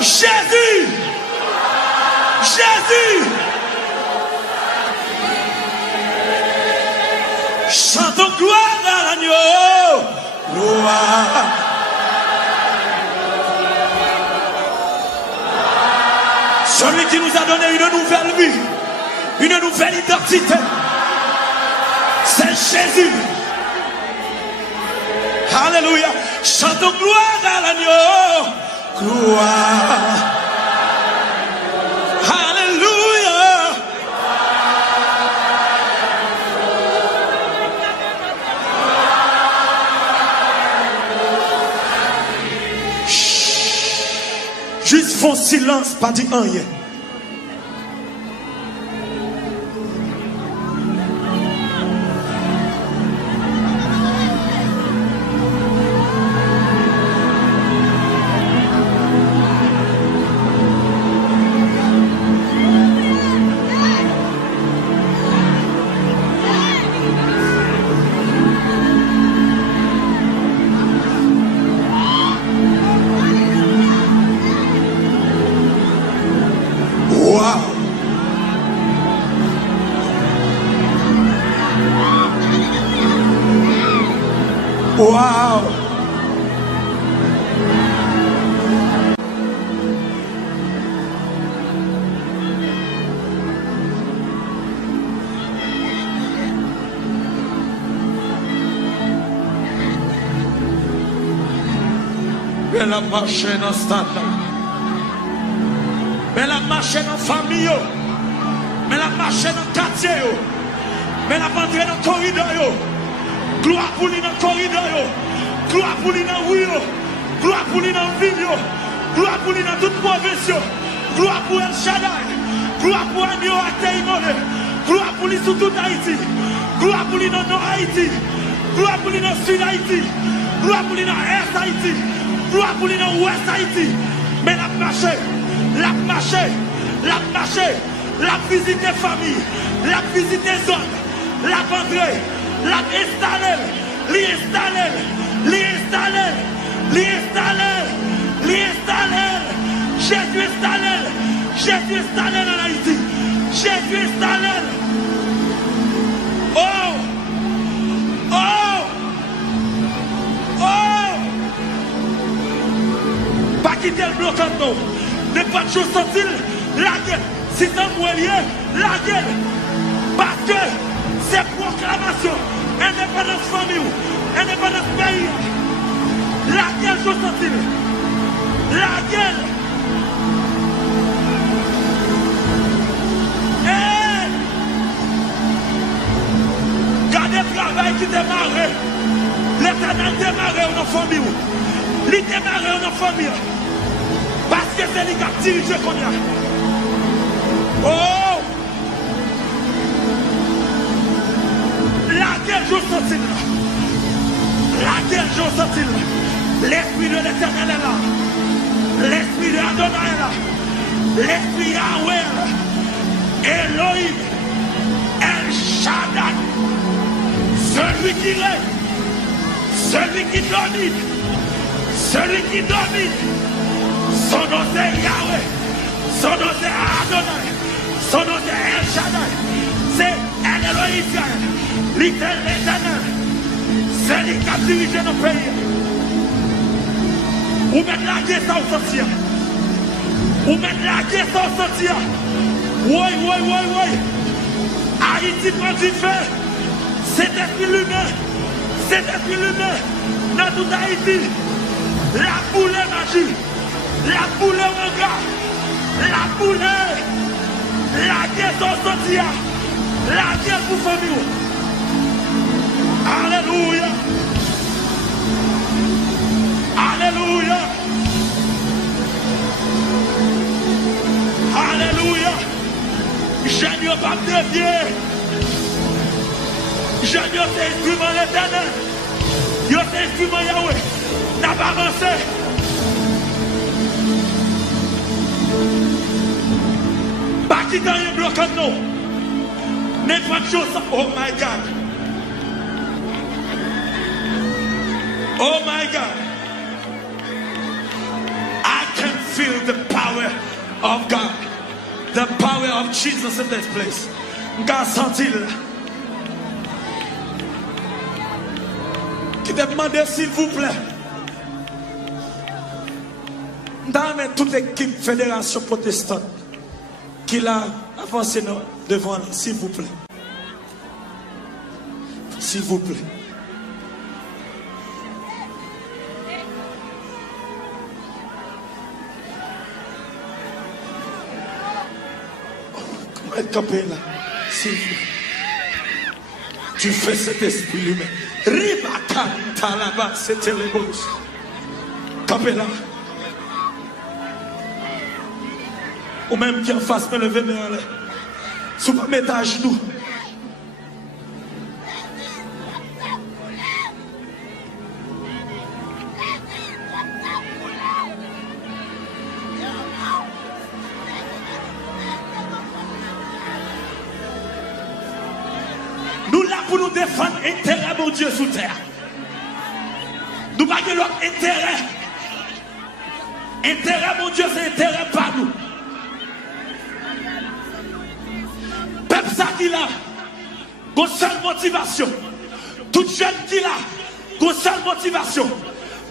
Jésus. Jésus. Chantons gloire à l'agneau. Gloire. Celui qui nous a donné une nouvelle vie, une nouvelle identité, c'est Jésus. Alléluia. Chantons gloire à l'agneau. Gloire. Alléluia. Juste font silence, pas dire rien. Wow. Elle a marché dans ce stade là. Elle a marché dans la famille. Elle a marché dans le quartier. Elle a entré dans le corridor. Gloire pour lui dans le corridor. Gloire pour lui dans le rue. Gloire pour lui dans le ville. Gloire pour lui dans toute province. Gloire pour El Shaddai. Gloire pour Agneau Ateimone. Gloire pour lui sur toute Haïti. Gloire pour lui dans Nord Haïti. Gloire pour lui dans Sud Haïti. Gloire pour lui dans Est Haïti. Gloire pour lui dans Ouest Haïti. Mais la marché. La marché. La marché. La visite famille. La visite zone. La vendrée. La installé, l'installé, l'installé, l'installé, l'installé. Jésus installé, Jésus installé en Haïti. Jésus installé. Oh, oh, oh. Pas quitter le bloc en nous. Ne pas de choses sortir, la gueule. Si c'est un moyen, la gueule. Parce que c'est proclamation, indépendance famille, indépendance pays. Laquelle chose sont-ils? Laquelle? Gardez le travail qui démarre. L'Éternel démarre dans la famille. Il démarre dans la famille. Parce que c'est lui qui a dirigé qu'on y a. Oh! Laquelle jour sont-ils là? Laquelle jour sont-ils là? L'esprit de l'Éternel est là. L'esprit de Adonai est là. L'esprit Yahweh est là. Elohim, El Shaddai. Celui qui règne. Celui qui domine. Celui qui domine. Son nom c'est Yahweh. Son nom c'est Adonai. Son nom c'est El Shaddai. C'est Elohim Israël. L'Éternel, c'est lui qui a dirigé nos pays. Ou mettre la guerre sans sortir. Ou mettre la guerre sans sortir. Oui, oui, oui, oui. Haïti prend du feu. C'est esprit l'humain. C'est esprit l'humain. Dans tout Haïti. La boule magie. La boule regard. La boule. La guerre sans sortir. La guerre pour famille. Alléluia. Alléluia. Alléluia. Je ne pas me dévier. Je ne sais instrument l'Éternel. Je sais instrument Yahweh. N'a pas avancé. Pas qui dans un bloc comme nous. N'importe chose. Oh my God. Oh my God. I can feel the power of God. The power of Jesus in this place. God sentit là. Qui te demande s'il vous plaît. Dans toute l'équipe fédération protestante qui l'a avancé devant, s'il vous plaît. S'il vous plaît. Comment est campé là? S'il vous plaît. Tu fais cet esprit humain. Ribata là-bas, c'était les beaux. Campé là. Ou même qui en face, me lever vers là. Sous pas mettre à genoux. Nous là pour nous défendre intérêt mon Dieu sous terre. Nous pas que l'autre intérêt. Intérêt mon Dieu c'est intérêt par nous. Peuple ça qui là, une seule motivation. Toute jeune qui là, une seule motivation.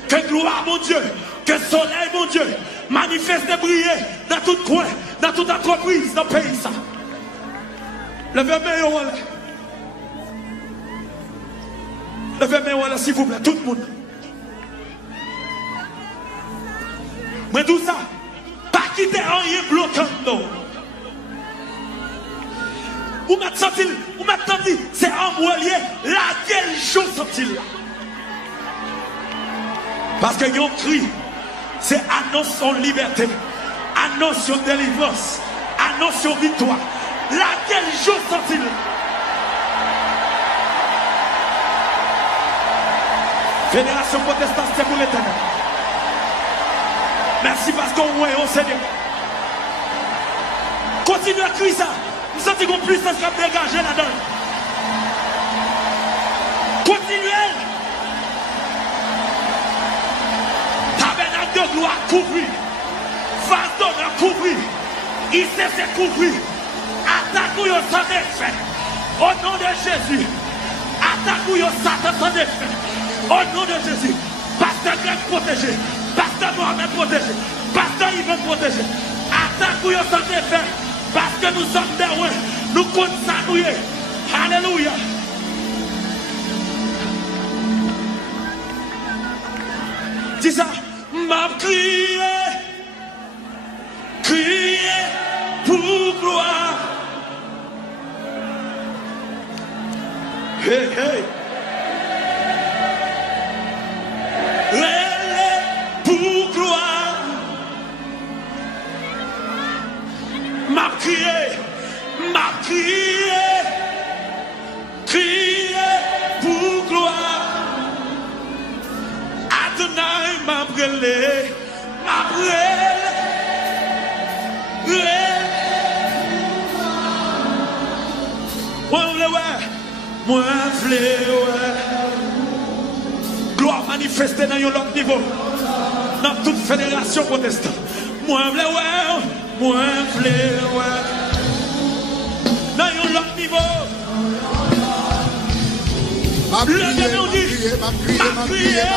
Que gloire mon Dieu, que soleil mon Dieu, manifeste et briller dans tout coin, dans toute entreprise, dans le pays ça. Levez-moi là. Levez-moi là s'il vous plaît, tout le monde. Mais tout ça, pas quitter rien bloquant non. Ou maintenant dit, c'est un moilier, laquelle jour sont-ils là? Parce que yon cri, c'est annonce son liberté, annonce son délivrance, annonce son victoire. Laquelle jour sont-ils là? Fédération protestante, c'est pour l'Éternel. Merci parce qu'on voit, on sait bien. Continuez à crier ça. Nous sentons qu'on puissance qui a dégagé là-dedans. Continuez. Tabernacle de gloire couvrir. Vase d'honneur couvrir. ICC couvrir. Attaque-nous sans effet. Au nom de Jésus. Attaque-nous Satan sans effet. Au nom de Jésus. Pasteur Greg protégé. Pasteur Mohamed protégé. Pasteur Yves protégé. Attaque-nous sans effet. Parce que nous sommes des rois, nous comptons ça nous. Alléluia. Dis ça, m'a crié, crié pour gloire. Hey, hey. Pour gloire. M'a crié, crié pour gloire. Adonai m'a brûlé, moi vle gloire manifestée dans un autre niveau, dans toute fédération protestante. Moi vle dans un autre niveau. Le démon dit, m'a crié,